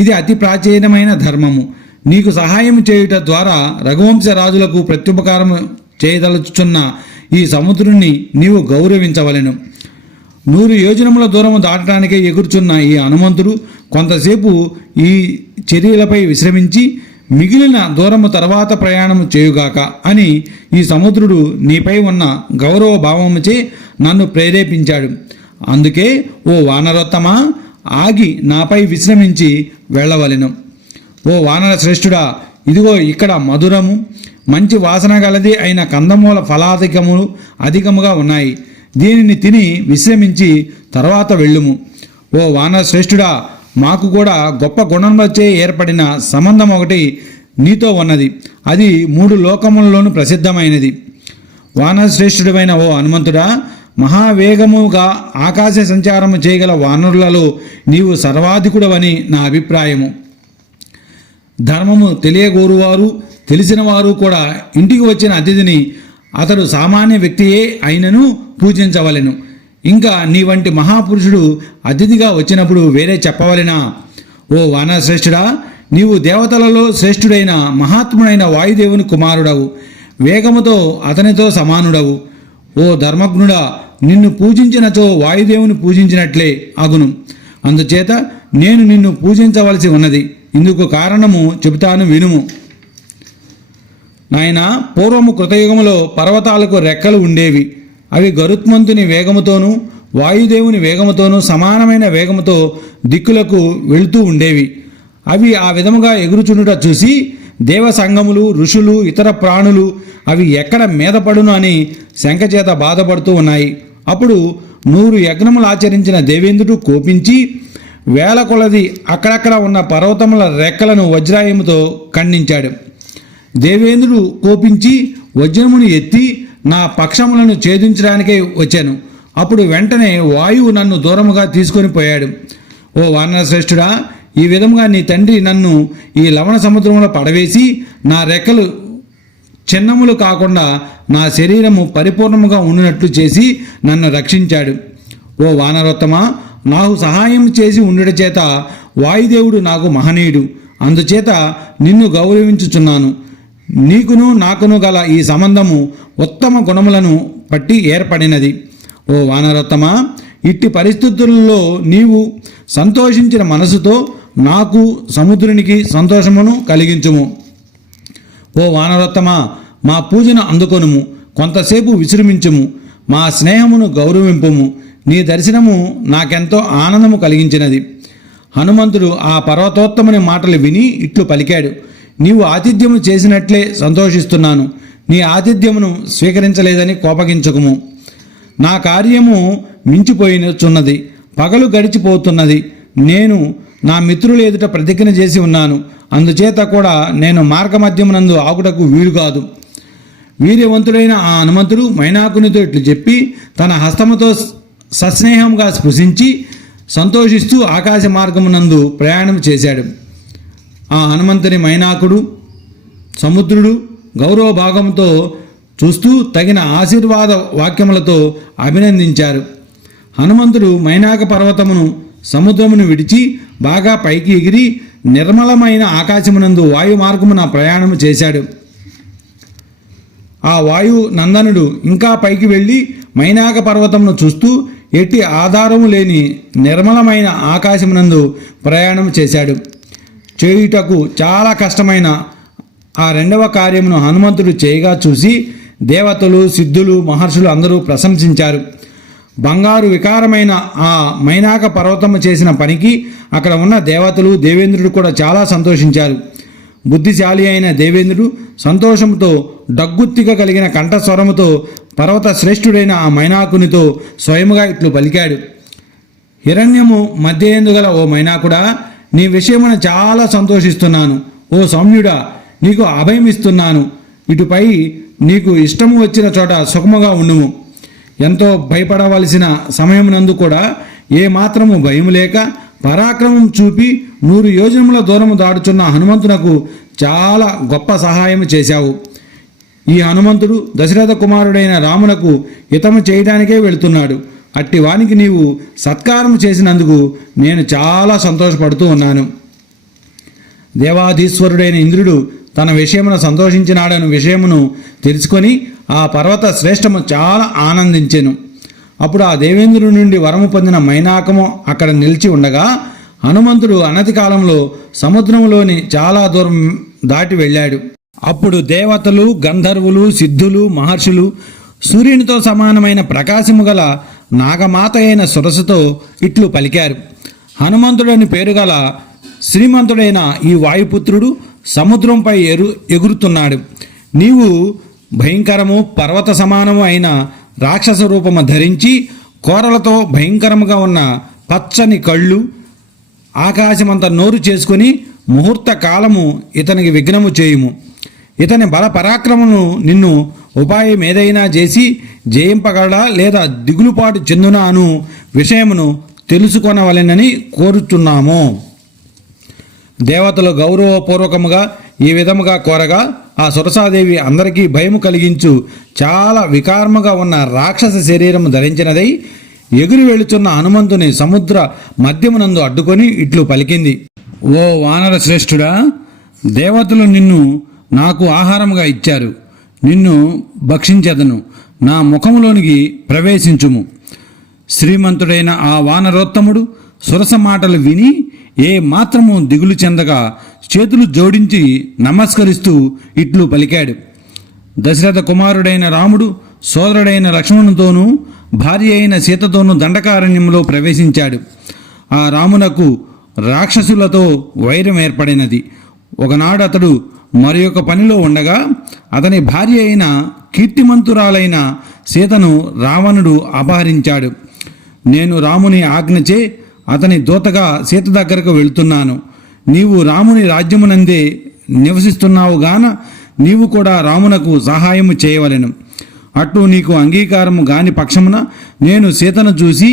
ఇది అతి ప్రాచీనమైన ధర్మము. నీకు సహాయం చేయుట ద్వారా రఘువంశ రాజులకు ప్రత్యుపకారం చేయదలుచుచున్న ఈ సముద్రుణ్ణి నీవు గౌరవించవలెను. 100 యోజనముల దూరము దాటడానికే ఎగురుచున్న ఈ హనుమంతుడు కొంతసేపు ఈ చర్యలపై విశ్రమించి మిగిలిన దూరము తర్వాత ప్రయాణము చేయుగాక అని ఈ సముద్రుడు నీపై ఉన్న గౌరవ భావముచే నన్ను ప్రేరేపించాడు. అందుకే ఓ వానరోత్తమా, ఆగి నాపై విశ్రమించి వెళ్ళవలెను. ఓ వానర శ్రేష్ఠుడా, ఇదిగో ఇక్కడ మధురము మంచి వాసన గలది అయిన కందమూల ఫలాధికములు అధికముగా ఉన్నాయి. దీనిని తిని విశ్రమించి తర్వాత వెళ్ళుము. ఓ వానర శ్రేష్ఠుడా, మాకు కూడా గొప్ప గుణములచే ఏర్పడిన సంబంధం ఒకటి నీతో ఉన్నది. అది 3 లోకములలోనూ ప్రసిద్ధమైనది. వానర శ్రేష్ఠుడైన ఓ హనుమంతుడా, మహావేగముగా ఆకాశ సంచారము చేయగల వానరులలో నీవు సర్వాధికుడవని నా అభిప్రాయము. ధర్మము తెలియగోరువారు తెలిసిన వారు కూడా ఇంటికి వచ్చిన అతిథిని అతడు సామాన్య వ్యక్తియే అయినను పూజించవలెను. ఇంకా నీ వంటి మహాపురుషుడు అతిథిగా వచ్చినప్పుడు వేరే చెప్పవలెనా? ఓ వానర శ్రేష్ఠుడా, నీవు దేవతలలో శ్రేష్ఠుడైన మహాత్ముడైన వాయుదేవుని కుమారుడవు. వేగముతో అతనితో సమానుడవు. ఓ ధర్మజ్ఞుడా, నిన్ను పూజించినచో వాయుదేవుని పూజించినట్లే అగును. అందుచేత నేను నిన్ను పూజించవలసి ఉన్నది. ఇందుకు కారణము చెబుతాను, వినుము. నాయనా, పూర్వము కృతయుగములో పర్వతాలకు రెక్కలు ఉండేవి. అవి గరుత్మంతుని వేగముతోనూ వాయుదేవుని వేగముతోనూ సమానమైన వేగముతో దిక్కులకు వెళుతూ ఉండేవి. అవి ఆ విధముగా ఎగురుచుండుట చూసి దేవసంగములు, ఋషులు, ఇతర ప్రాణులు అవి ఎక్కడ మీద పడును అని శంఖచేత బాధపడుతూ ఉన్నాయి. అప్పుడు 100 యజ్ఞములు ఆచరించిన దేవేంద్రుడు కోపించి వేల కొలది అక్కడక్కడ ఉన్న పర్వతముల రెక్కలను వజ్రాయముతో ఖండించాడు. దేవేంద్రుడు కోపించి వజ్రముని ఎత్తి నా పక్షములను ఛేదించడానికే వచ్చాను. అప్పుడు వెంటనే వాయువు నన్ను దూరముగా తీసుకొని పోయాడు. ఓ వానర శ్రేష్ఠుడా, ఈ విధముగా నీ తండ్రి నన్ను ఈ లవణ సముద్రంలో పడవేసి నా రెక్కలు చిన్నములు కాకుండా నా శరీరము పరిపూర్ణముగా ఉండినట్లు చేసి నన్ను రక్షించాడు. ఓ వానరోత్తమా, నాకు సహాయం చేసి ఉండుట చేత వాయుదేవుడు నాకు మహనీయుడు. అందుచేత నిన్ను గౌరవించుచున్నాను. నీకును నాకును గల ఈ సంబంధము ఉత్తమ గుణములను బట్టి ఏర్పడినది. ఓ వానరోత్తమా, ఇట్టి పరిస్థితుల్లో నీవు సంతోషించిన మనసుతో నాకు సముద్రునికి సంతోషమును కలిగించుము. ఓ వానరోత్తమా, మా పూజను అందుకొనుము. కొంతసేపు విశ్రమించుము. మా స్నేహమును గౌరవింపుము. నీ దర్శనము నాకెంతో ఆనందము కలిగించినది. హనుమంతుడు ఆ పర్వతోత్తముని మాటలు విని ఇట్లు పలికాడు: నీవు ఆతిథ్యము చేసినట్లే సంతోషిస్తున్నాను. నీ ఆతిథ్యమును స్వీకరించలేదని కోపగించకుము. నా కార్యము మించిపోయినచున్నది. పగలు గడిచిపోతున్నది. నేను నా మిత్రుల ఎదుట ప్రతిజ్ఞ చేసి ఉన్నాను. అందుచేత కూడా నేను మార్గమధ్యమునందు ఆగుటకు వీలు కాదు. వీర్యవంతుడైన ఆ హనుమంతుడు మైనాకునితో ఇట్లు చెప్పి తన హస్తముతో సస్నేహంగా స్పృశించి సంతోషిస్తూ ఆకాశ మార్గమునందు ప్రయాణం చేశాడు. ఆ హనుమంతుని మైనాకుడు సముద్రుడు గౌరవ భాగంతో చూస్తూ తగిన ఆశీర్వాద వాక్యములతో అభినందించారు. హనుమంతుడు మైనాక పర్వతమును సముద్రమును విడిచి బాగా పైకి ఎగిరి నిర్మలమైన ఆకాశమునందు వాయు మార్గమున ప్రయాణము చేశాడు. ఆ వాయు నందనుడు ఇంకా పైకి వెళ్ళి మైనాక పర్వతమును చూస్తూ ఎట్టి ఆధారము లేని నిర్మలమైన ఆకాశమునందు ప్రయాణం చేశాడు. చేయుటకు చాలా కష్టమైన ఆ రెండవ కార్యమును హనుమంతుడు చేయగా చూసి దేవతలు, సిద్ధులు, మహర్షులు అందరూ ప్రశంసించారు. బంగారు వికారమైన ఆ మైనాక పర్వతము చేసిన పనికి అక్కడ ఉన్న దేవతలు, దేవేంద్రుడు కూడా చాలా సంతోషించారు. బుద్ధిశాలి అయిన దేవేంద్రుడు సంతోషంతో డగ్గుత్తిగా కలిగిన కంఠస్వరముతో పర్వత శ్రేష్ఠుడైన ఆ మైనాకునితో స్వయముగా ఇట్లు పలికాడు. హిరణ్యము మధ్య ఎందుగల ఓ మైనాకుడా, నీ విషయమున చాలా సంతోషిస్తున్నాను. ఓ సౌమ్యుడా, నీకు అభయమిస్తున్నాను. ఇటుపై నీకు ఇష్టము వచ్చిన చోట సుఖముగా ఉండుము. ఎంతో భయపడవలసిన సమయమునందు కూడా ఏ మాత్రము భయము లేక పరాక్రమం చూపి 100 యోజనముల దూరము దాడుచున్న హనుమంతునకు చాలా గొప్ప సహాయం చేశావు. ఈ హనుమంతుడు దశరథ కుమారుడైన రామునకు హితము చేయడానికే వెళుతున్నాడు. అట్టి వానికి నీవు సత్కారం చేసినందుకు నేను చాలా సంతోషపడుతూ ఉన్నాను. దేవాధీశ్వరుడైన ఇంద్రుడు తన విషయమున సంతోషించినాడను విషయమును తెలుసుకొని ఆ పర్వత శ్రేష్టము చాలా ఆనందించెను. అప్పుడు ఆ దేవేంద్రుడి నుండి వరము పొందిన మైనాకము అక్కడ నిలిచి ఉండగా హనుమంతుడు అనతి కాలంలో సముద్రంలోని చాలా దూరం దాటి వెళ్ళాడు. అప్పుడు దేవతలు, గంధర్వులు, సిద్ధులు, మహర్షులు సూర్యునితో సమానమైన ప్రకాశము గల నాగమాత అయిన సురసతో ఇట్లు పలికారు. హనుమంతుడని పేరుగల శ్రీమంతుడైన ఈ వాయుపుత్రుడు సముద్రంపై ఎగురుతున్నాడు. నీవు భయంకరము పర్వత సమానము అయిన రాక్షస రూపము ధరించి కోరలతో భయంకరముగా ఉన్న పచ్చని కళ్ళు, ఆకాశమంత నోరు చేసుకుని ముహూర్త కాలము ఇతనికి విఘ్నము చేయుము. ఇతని బల పరాక్రమము నిన్ను ఉపాయం ఏదైనా చేసి జయింపగలడా లేదా దిగులుపాటు చెందునా అను విషయమును తెలుసుకొనవలెనని కోరుచున్నాము. దేవతలు గౌరవపూర్వకముగా ఈ విధముగా కోరగా ఆ సురసాదేవి అందరికీ భయము కలిగించు చాలా వికారముగా ఉన్న రాక్షస శరీరము ధరించినదై ఎగురి వెళుచున్న హనుమంతుని సముద్ర మధ్యమునందు అడ్డుకొని ఇట్లు పలికింది. ఓ వానర శ్రేష్ఠుడా, దేవతలు నిన్ను నాకు ఆహారముగా ఇచ్చారు. నిన్ను భక్షించెదను. నా ముఖములోనికి ప్రవేశించుము. శ్రీమంతుడైన ఆ వానరోత్తముడు సురస మాటలు విని ఏ మాత్రము దిగులు చెందగా చేతులు జోడించి నమస్కరిస్తూ ఇట్లు పలికాడు. దశరథ కుమారుడైన రాముడు సోదరుడైన లక్ష్మణునితోనూ భార్య అయిన సీతతోనూ దండకారణ్యంలో ప్రవేశించాడు. ఆ రామునకు రాక్షసులతో వైరం ఏర్పడినది. ఒకనాడు అతడు మరి ఒక పనిలో ఉండగా అతని భార్య అయిన కీర్తిమంతురాలైన సీతను రావణుడు అపహరించాడు. నేను రాముని ఆజ్ఞచే అతని దూతగా సీత దగ్గరకు వెళ్తున్నాను. నీవు రాముని రాజ్యమునందే నివసిస్తున్నావు గాన నీవు కూడా రామునకు సహాయము చేయవలెను. అట్లు నీకు అంగీకారము గాని పక్షమున నేను సీతను చూసి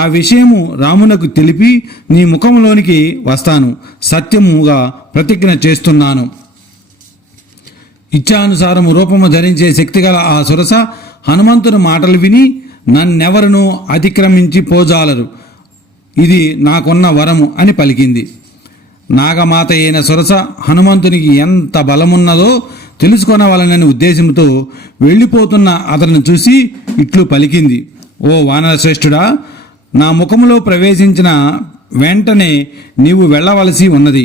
ఆ విషయము రామునకు తెలిపి నీ ముఖంలోనికి వస్తాను. సత్యముగా ప్రతిజ్ఞ చేస్తున్నాను. ఇచ్ఛానుసారము రూపము ధరించే శక్తిగల ఆ సురస హనుమంతుని మాటలు విని నన్నెవరునూ అతిక్రమించి పోజాలరు. ఇది నాకున్న వరము అని పలికింది. నాగమాత అయిన సురస హనుమంతునికి ఎంత బలమున్నదో తెలుసుకొనవలనని ఉద్దేశంతో వెళ్ళిపోతున్న అతను చూసి ఇట్లు పలికింది. ఓ వానరశ్రేష్ఠుడా, నా ముఖములో ప్రవేశించిన వెంటనే నీవు వెళ్ళవలసి ఉన్నది.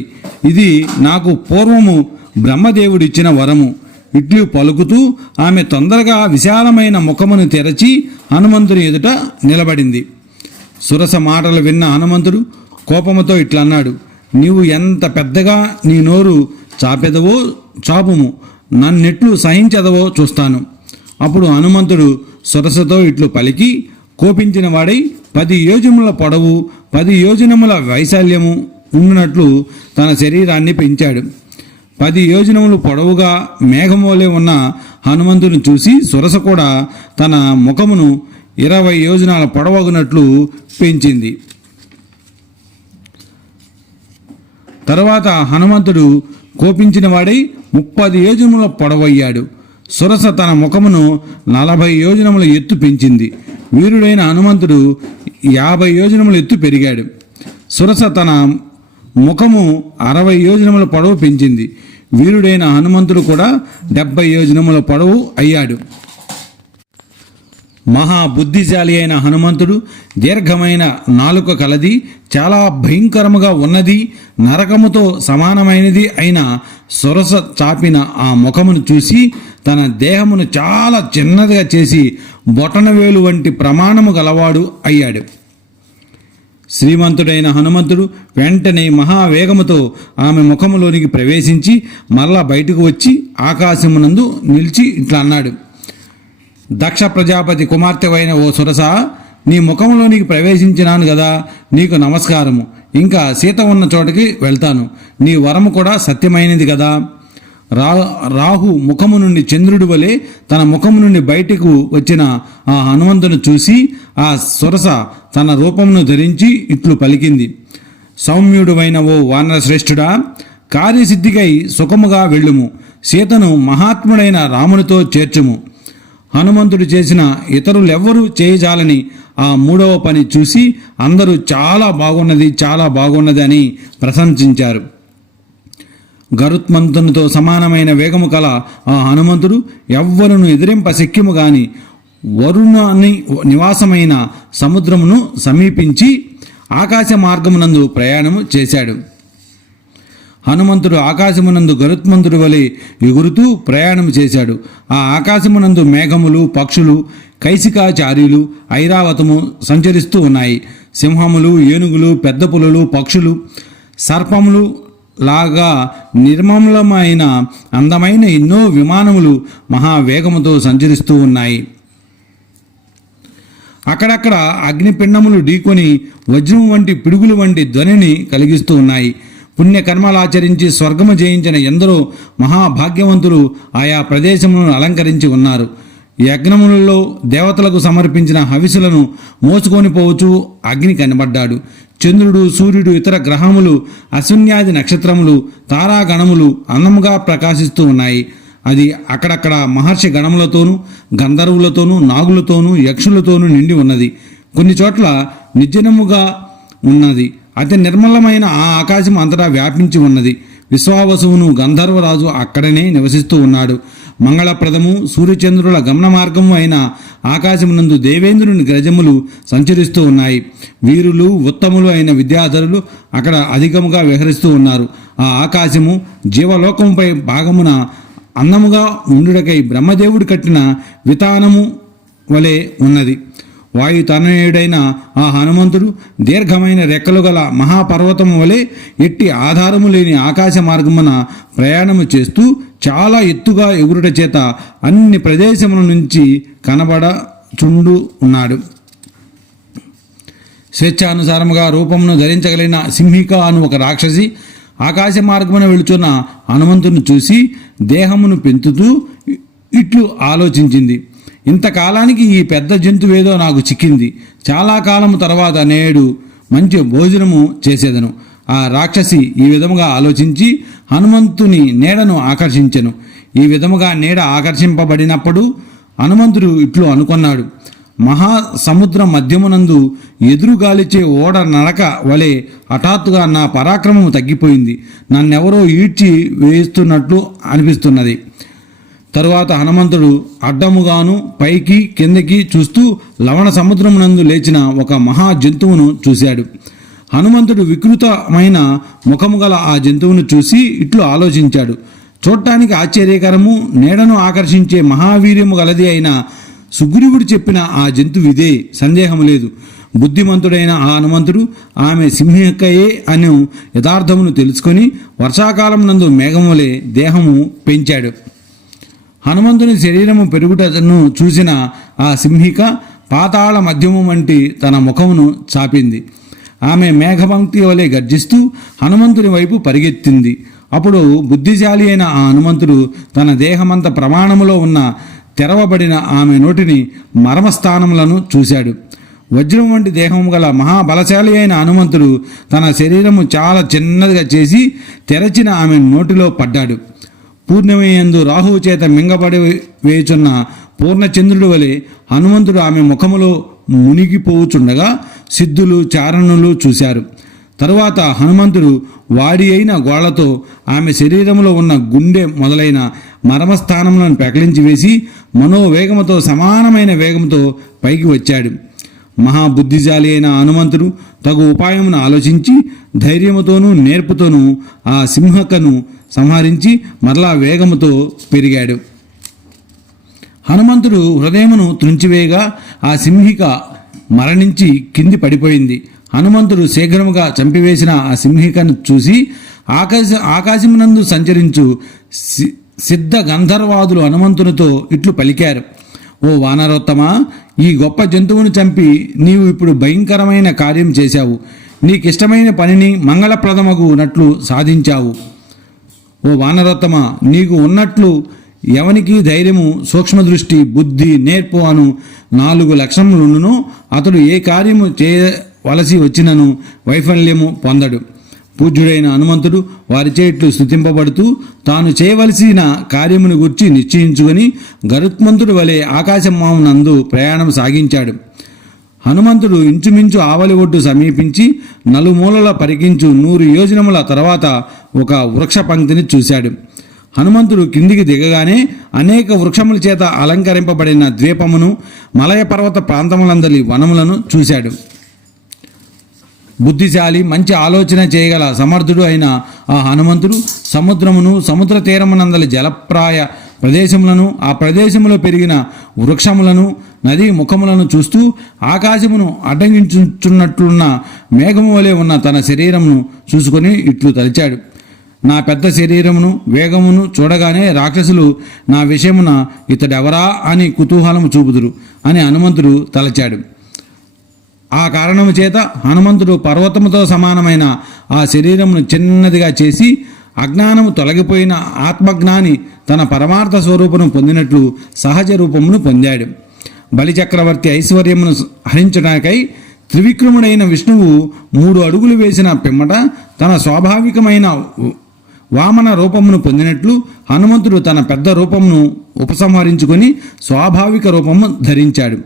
ఇది నాకు పూర్వము బ్రహ్మదేవుడిచ్చిన వరము. ఇట్లు పలుకుతూ ఆమె తొందరగా విశాలమైన ముఖమును తెరచి హనుమంతుని ఎదుట నిలబడింది. సురస మాటలు విన్న హనుమంతుడు కోపముతో ఇట్లన్నాడు. నీవు ఎంత పెద్దగా నీ నోరు చాపెదవో చాపుము, నన్నెట్లు సహించదవో చూస్తాను. అప్పుడు హనుమంతుడు సురసతో ఇట్లు పలికి కోపించిన వాడై 10 యోజనముల పొడవు 10 యోజనముల వైశాల్యము ఉన్నట్లు తన శరీరాన్ని పెంచాడు. 10 యోజనములు పొడవుగా మేఘమోలే ఉన్న హనుమంతుని చూసి సురస కూడా తన ముఖమును 20 యోజనాల పొడవగునట్లు పెంచింది. తరువాత హనుమంతుడు కోపించిన వాడై 30 యోజనముల పొడవయ్యాడు. సురస తన ముఖమును 40 యోజనముల ఎత్తు పెంచింది. వీరుడైన హనుమంతుడు 50 యోజనముల ఎత్తు పెరిగాడు. సురస తన ముఖము 60 యోజనముల పొడవు పెంచింది. వీరుడైన హనుమంతుడు కూడా 70 యోజనముల పొడవు అయ్యాడు. మహాబుద్ధిశాలి అయిన హనుమంతుడు దీర్ఘమైన నాలుక కలది, చాలా భయంకరముగా ఉన్నది, నరకముతో సమానమైనది అయిన సురస చాపిన ఆ ముఖమును చూసి తన దేహమును చాలా చిన్నదిగా చేసి బొటనవేలు వంటి ప్రమాణము గలవాడు అయ్యాడు. శ్రీమంతుడైన హనుమంతుడు వెంటనే మహావేగముతో ఆమె ముఖములోనికి ప్రవేశించి మరలా బయటకు వచ్చి ఆకాశమునందు నిలిచి ఇట్లా అన్నాడు: దక్ష ప్రజాపతి కుమార్తెవైన ఓ సురస, నీ ముఖంలోనికి ప్రవేశించినాను కదా, నీకు నమస్కారము. ఇంకా సీత ఉన్న చోటకి వెళ్తాను. నీ వరము కూడా సత్యమైనది కదా. రాహు ముఖము నుండి చంద్రుడి వలె తన ముఖము నుండి బయటకు వచ్చిన ఆ హనుమంతును చూసి ఆ సురస తన రూపమును ధరించి ఇట్లు పలికింది: సౌమ్యుడువైన ఓ వానరశ్రేష్ఠుడా, కార్యసిద్ధికై సుఖముగా వెళ్ళుము. సీతను మహాత్ముడైన రామునితో చేర్చుము. హనుమంతుడు చేసిన ఇతరులెవ్వరూ చేయజాలని ఆ 3వ పని చూసి అందరూ చాలా బాగున్నది అని ప్రశంసించారు. గరుత్మంతునితో సమానమైన వేగము కల ఆ హనుమంతుడు ఎవ్వరును ఎదిరింప శక్యము గాని వరుణుని నివాసమైన సముద్రమును సమీపించి ఆకాశ మార్గమునందు ప్రయాణము చేశాడు. హనుమంతుడు ఆకాశమునందు గరుత్మంతుడి వలె ఎగురుతూ ప్రయాణం చేశాడు. ఆ ఆకాశమునందు మేఘములు, పక్షులు, కైసికాచార్యులు, ఐరావతము సంచరిస్తూ ఉన్నాయి. సింహములు, ఏనుగులు, పెద్ద పులులు, పక్షులు, సర్పములు లాగా నిర్మలమైన అందమైన ఎన్నో విమానములు మహావేగముతో సంచరిస్తూ ఉన్నాయి. అక్కడక్కడ అగ్నిపిండములు ఢీకొని వజ్రం వంటి పిడుగులు వంటి ధ్వనిని కలిగిస్తూ ఉన్నాయి. పుణ్యకర్మలాచరించి స్వర్గము జయించిన ఎందరో మహాభాగ్యవంతులు ఆయా ప్రదేశములను అలంకరించి ఉన్నారు. యజ్ఞములలో దేవతలకు సమర్పించిన హవిసులను మోసుకొని పోవచ్చు అగ్ని కనబడ్డాడు. చంద్రుడు, సూర్యుడు, ఇతర గ్రహములు, అశ్విన్యాది నక్షత్రములు, తారాగణములు అందముగా ప్రకాశిస్తూ ఉన్నాయి. అది అక్కడక్కడ మహర్షి గణములతోనూ, గంధర్వులతోనూ, నాగులతోనూ, యక్షులతోనూ నిండి ఉన్నది. కొన్ని చోట్ల నిర్జనముగా ఉన్నది. అతి నిర్మలమైన ఆ ఆకాశం అంతటా వ్యాపించి ఉన్నది. విశ్వావసువును గంధర్వరాజు అక్కడనే నివసిస్తూ ఉన్నాడు. మంగళప్రదము సూర్యచంద్రుల గమన మార్గము అయిన ఆకాశమునందు దేవేంద్రుని గజములు సంచరిస్తూ ఉన్నాయి. వీరులు, ఉత్తములు అయిన విద్యాధరులు అక్కడ అధికముగా విహరిస్తూ ఉన్నారు. ఆ ఆకాశము జీవలోకముపై భాగమున అందముగా ఉండుటకై బ్రహ్మదేవుడు కట్టిన వితానము వలె ఉన్నది. వాయుతనయుడైన ఆ హనుమంతుడు దీర్ఘమైన రెక్కలు గల మహాపర్వతము వలె ఎట్టి ఆధారము లేని ఆకాశ మార్గమున ప్రయాణము చేస్తూ చాలా ఎత్తుగా ఎగురుట చేత అన్ని ప్రదేశముల నుంచి కనబడచుండు ఉన్నాడు. స్వేచ్ఛానుసారముగా రూపమును ధరించగలిగిన సింహిక అను ఒక రాక్షసి ఆకాశ మార్గమున వెళుచున్న హనుమంతుని చూసి దేహమును పెంచుతూ ఇట్లు ఆలోచించింది: ఇంతకాలానికి ఈ పెద్ద జంతువేదో నాకు చిక్కింది. చాలా కాలము తర్వాత నేడు మంచి భోజనము చేసేదను. ఆ రాక్షసి ఈ విధముగా ఆలోచించి హనుమంతుని నీడను ఆకర్షించెను. ఈ విధముగా నీడ ఆకర్షింపబడినప్పుడు హనుమంతుడు ఇట్లు అనుకున్నాడు: మహాసముద్ర మధ్యమునందు ఎదురుగాలిచే ఓడ నడక వలె హఠాత్తుగా నా పరాక్రమము తగ్గిపోయింది. నన్నెవరో ఈడ్చి వేస్తున్నట్లు అనిపిస్తున్నది. తరువాత హనుమంతుడు అడ్డముగాను పైకి కిందకి చూస్తూ లవణ సముద్రమునందు లేచిన ఒక మహా జంతువును చూశాడు. హనుమంతుడు వికృతమైన ముఖము గల ఆ జంతువును చూసి ఇట్లు ఆలోచించాడు: చూడటానికి ఆశ్చర్యకరము, నీడను ఆకర్షించే మహావీర్యము గలది అయిన సుగ్రీవుడు చెప్పిన ఆ జంతువు ఇదే, సందేహము లేదు. బుద్ధిమంతుడైన ఆ హనుమంతుడు ఆమె సింహికయే అను యథార్థమును తెలుసుకొని వర్షాకాలం నందు మేఘములే దేహము పెంచాడు. హనుమంతుని శరీరము పెరుగుటను చూసిన ఆ సింహిక పాతాళ మధ్యము వంటి తన ముఖమును చాపింది. ఆమె మేఘపంక్తి వలె గర్జిస్తూ హనుమంతుని వైపు పరిగెత్తింది. అప్పుడు బుద్ధిశాలి అయిన ఆ హనుమంతుడు తన దేహమంత ప్రమాణములో ఉన్న తెరవబడిన ఆమె నోటిని మర్మస్థానములను చూశాడు. వజ్రం వంటి దేహము గల మహాబలశాలి అయిన హనుమంతుడు తన శరీరము చాలా చిన్నదిగా చేసి తెరచిన ఆమె నోటిలో పడ్డాడు. పూర్ణిమయందు రాహువు చేత మింగబడి వేయుచున్న పూర్ణచంద్రుడి వలె హనుమంతుడు ఆమె ముఖములో మునిగిపోవుచుండగా సిద్ధులు చారణులు చూశారు. తరువాత హనుమంతుడు వాడి అయిన గోళ్లతో ఆమె శరీరంలో ఉన్న గుండె మొదలైన మర్మస్థానములను పెకలించి వేసి మనోవేగముతో సమానమైన వేగంతో పైకి వచ్చాడు. మహాబుద్ధిశాలి అయిన హనుమంతుడు తగు ఉపాయమును ఆలోచించి ధైర్యముతోనూ నేర్పుతోనూ ఆ సింహకను సంహరించి మరలా వేగముతో పెరిగాడు. హనుమంతుడు హృదయమును త్రుంచివేయగా ఆ సింహిక మరణించి కింది పడిపోయింది. హనుమంతుడు శీఘ్రముగా చంపివేసిన ఆ సింహికను చూసి ఆకాశమునందు సంచరించు సిద్ధ గంధర్వాదులు హనుమంతునితో ఇట్లు పలికారు: ఓ వానరోత్తమా, ఈ గొప్ప జంతువును చంపి నీవు ఇప్పుడు భయంకరమైన కార్యం చేశావు. నీకిష్టమైన పనిని మంగళప్రదమగునట్లు సాధించావు. ఓ వానరోత్తమా, నీకు ఉన్నట్లు ఎవనికి ధైర్యము, సూక్ష్మదృష్టి, బుద్ధి, నేర్పు అను 4 లక్షణములుండునో అతడు ఏ కార్యము చేయవలసి వచ్చినను వైఫల్యము పొందడు. పూజ్యుడైన హనుమంతుడు వారిచే ఇట్లు స్తుతింపబడుతూ తాను చేయవలసిన కార్యమును గుర్చి నిశ్చయించుకొని గరుత్మంతుడి వలె ఆకాశమానందు ప్రయాణం సాగించాడు. హనుమంతుడు ఇంచుమించు ఆవలి ఒడ్డు సమీపించి నలుమూలల పరికించు 100 యోజనముల తర్వాత ఒక వృక్ష పంక్తిని చూశాడు. హనుమంతుడు కిందికి దిగగానే అనేక వృక్షముల చేత అలంకరింపబడిన ద్వీపమును, మలయ పర్వత ప్రాంతములందలి వనములను చూశాడు. బుద్ధిశాలి, మంచి ఆలోచన చేయగల సమర్థుడు అయిన ఆ హనుమంతుడు సముద్రమును, సముద్ర తీరమునందలి జలప్రాయ ప్రదేశములను, ఆ ప్రదేశములో పెరిగిన వృక్షములను, నదీ ముఖములను చూస్తూ ఆకాశమును అడ్డగించుచున్నట్లున్న మేఘము వలె ఉన్న తన శరీరమును చూసుకొని ఇట్లు తలిచాడు: నా పెద్ద శరీరమును, వేగమును చూడగానే రాక్షసులు నా విషయమున ఇతడెవరా అని కుతూహలము చూపుదురు అని హనుమంతుడు తలచాడు. ఆ కారణము చేత హనుమంతుడు పర్వతముతో సమానమైన ఆ శరీరమును చిన్నదిగా చేసి అజ్ఞానము తొలగిపోయిన ఆత్మజ్ఞాని తన పరమార్థ స్వరూపమును పొందినట్లు సహజ రూపమును పొందాడు. బలిచక్రవర్తి ఐశ్వర్యమును హరించడానికై త్రివిక్రముడైన విష్ణువు 3 అడుగులు వేసిన పిమ్మట తన స్వాభావికమైన వామన రూపమును పొందినట్లు హనుమంతుడు తన పెద్ద రూపమును ఉపసంహరించుకొని స్వాభావిక రూపము ధరించాడు.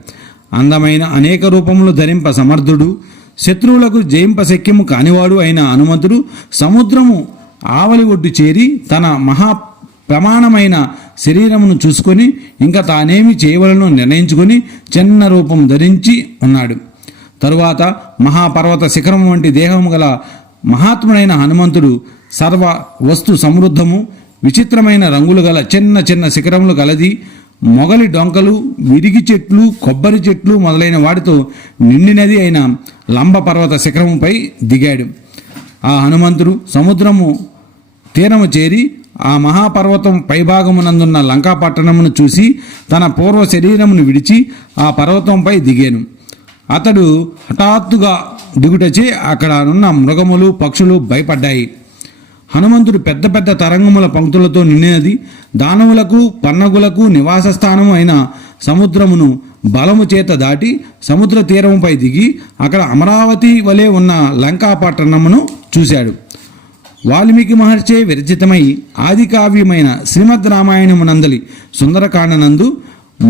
అందమైన అనేక రూపములు ధరింప సమర్థుడు, శత్రువులకు జయింప శక్యము కానివాడు అయిన హనుమంతుడు సముద్రము ఆవలి ఒడ్డు చేరి తన మహా ప్రమాణమైన శరీరమును చూసుకొని ఇంకా తానేమి చేయవలనో నిర్ణయించుకొని చిన్న రూపం ధరించి ఉన్నాడు. తరువాత మహాపర్వత శిఖరము వంటి దేహము గల మహాత్ముడైన హనుమంతుడు సర్వ వస్తు సమృద్ధము, విచిత్రమైన రంగులు గల చిన్న చిన్న శిఖరములు గలది, మొగలి డొంకలు, విరిగి చెట్లు, కొబ్బరి చెట్లు మొదలైన వాటితో నిండినది అయిన లంబ పర్వత శిఖరముపై దిగాడు. ఆ హనుమంతుడు సముద్రము తీరము చేరి ఆ మహాపర్వతం పైభాగమునందున్న లంకాపట్టణమును చూసి తన పూర్వ శరీరమును విడిచి ఆ పర్వతంపై దిగాను. అతడు హఠాత్తుగా దిగుటచే అక్కడ ఉన్న మృగములు, పక్షులు భయపడ్డాయి. హనుమంతుడు పెద్ద పెద్ద తరంగముల పంక్తులతో నిండినది, దానవులకు, పన్నగులకు నివాస స్థానము అయిన సముద్రమును బలము చేత దాటి సముద్ర తీరముపై దిగి అక్కడ అమరావతి వలె ఉన్న లంకాపట్టణమును చూశాడు. వాల్మీకి మహర్షి విరచితమై ఆది కావ్యమైన శ్రీమద్ రామాయణమునందలి సుందరకాండనందు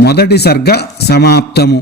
మొదటి సర్గ సమాప్తము.